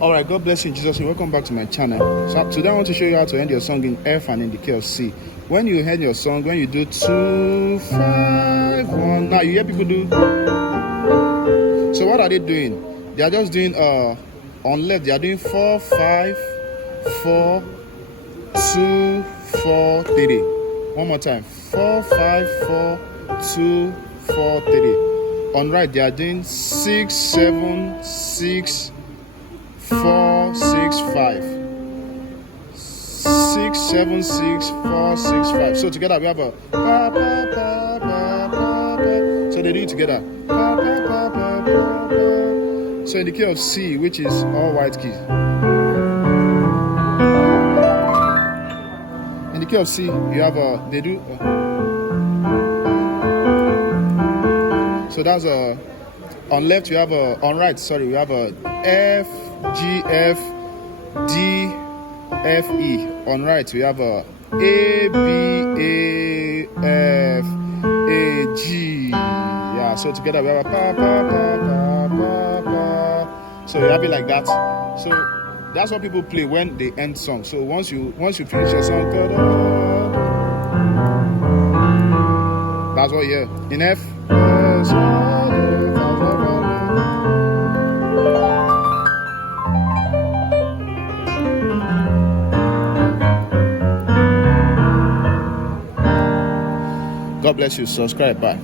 Alright, God bless you in Jesus' name. Welcome back to my channel. So today I want to show you how to end your song in F and in the key of C. When you end your song, when you do 2, 5, 1, now you hear people do. So what are they doing? They are just doing on left, they are doing 4, 5, 4, 2, 4, 3. One more time. 4, 5, 4, 2, 4, 3. On right, they are doing 6, 7, 6, 4, 6, 5. 6, 7, 6, 4, 6, 5. So together we have a pa, pa, pa, pa, pa, pa. So they do it together. Pa, pa, pa, pa, pa, pa. So in the key of C, which is all white keys. In the key of C, you have a, they do. So that's a, on left you have a, on right, sorry, we have a F, G, F, D, F, E. On right we have a B, A, F, A, G. Yeah, so together we have a pa, pa, pa, pa, pa, pa. So you have it like that. So that's what people play when they end songs. So once you finish your song, that's what you hear. In F, God bless you. Subscribe. Bye.